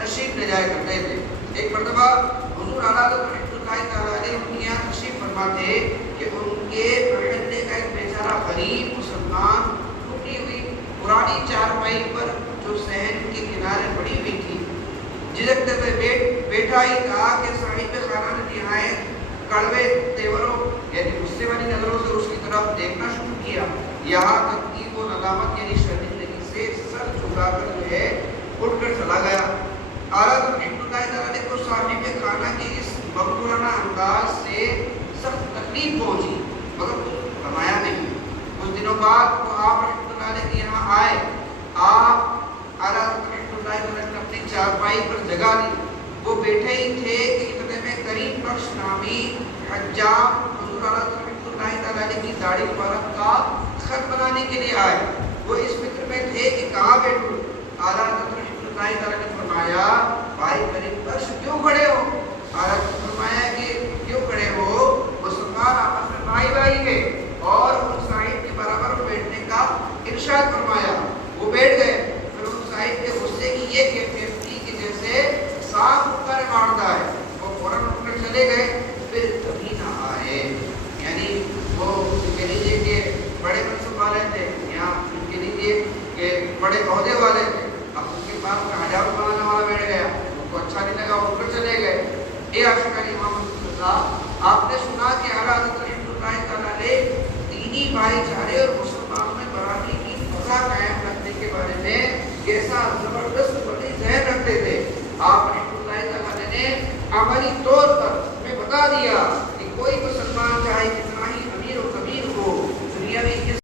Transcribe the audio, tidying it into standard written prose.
تشریف لے جایا کرتے تھے. ایک مرتبہ حضور اعلیٰ حضرت رحمۃ اللہ تعالیٰ علیہ ان کے یہاں تشریف فرما فرما تھے کہ ان کے محلے کا ایک بیچارہ غریب مسلمان ٹوٹی ہوئی پرانی چارپائی پر جو صحن کے کنارے پڑی ہوئی تھی، جھجکتے ہوئے بیٹھا ہی تھا کہ صاحب خانہ نے نہایت کڑوے تیوروں یعنی غصے والی نظروں سے اس کی طرف دیکھنا شروع کیا، یہاں تک کہ وہ ندامت یعنی شرمندگی سے سر جھکا کر جو ہے اٹھ کر چلا گیا۔ اعلیٰ رحمۃ اللہ تعالیٰ کو صاحب خانہ کے اس مغرورانہ انداز سے سخت تکلیف پہنچی، مگر کچھ فرمایا نہیں۔ کچھ دنوں بعد وہ آپ رحمۃ اللہ کے یہاں آئے۔ آپ اعلیٰ رحمۃ اللہ تعالیٰ نے اپنی چارپائی پر جگہ دی، وہ بیٹھے ہی تھے کہ اتنے میں کریم بخش نامی حجام حضور اعلیٰ رحمۃ اللہ تعالیٰ کی داڑھی مبارک کا خط بنانے کے لیے آئے۔ وہ اس فکر میں تھے کہ کہاں بیٹھوں۔ اعلیٰ رحمۃ اللہ تعالیٰ نے فرمایا بھائی کریم بخش کیوں کھڑے ہو؟ اعلیٰ نے فرمایا کہ کیوں کھڑے ہو، مسلمان آپس میں بھائی بھائی ہے، اور ان صاحب کے برابر میں بیٹھنے کا ارشاد فرمایا۔ وہ بیٹھ گئے۔ پھر ان صاحب کے غصے کی یہ کیفیت تھی کہ جیسے سانپ پکار مارتا ہے، وہ فوراً اٹھ کر چلے گئے، پھر کبھی نہ آئے۔ یعنی وہ کہہ لیجیے کہ بڑے منصب والے تھے، یہاں کہہ لیجیے کہ بڑے عہدے والے تھے، اب ان کے پاس حجاب بنانے والا بیٹھ گیا، ان کو اچھا نہیں لگا، اٹھ کر چلے گئے۔ اے عاشقان امام حسین صاحب، آپ نے سنا کہ اعلیٰ حضرت رحمۃ اللہ تعالیٰ نے دینی بھائی چارے اور مسلمانوں میں برابری کی فضا قائم رکھنے کے بارے میں کیسا زبردست بڑی ذہن رکھتے تھے۔ آپ رحمۃ اللہ تعالیٰ نے عملی طور پر ہمیں بتا دیا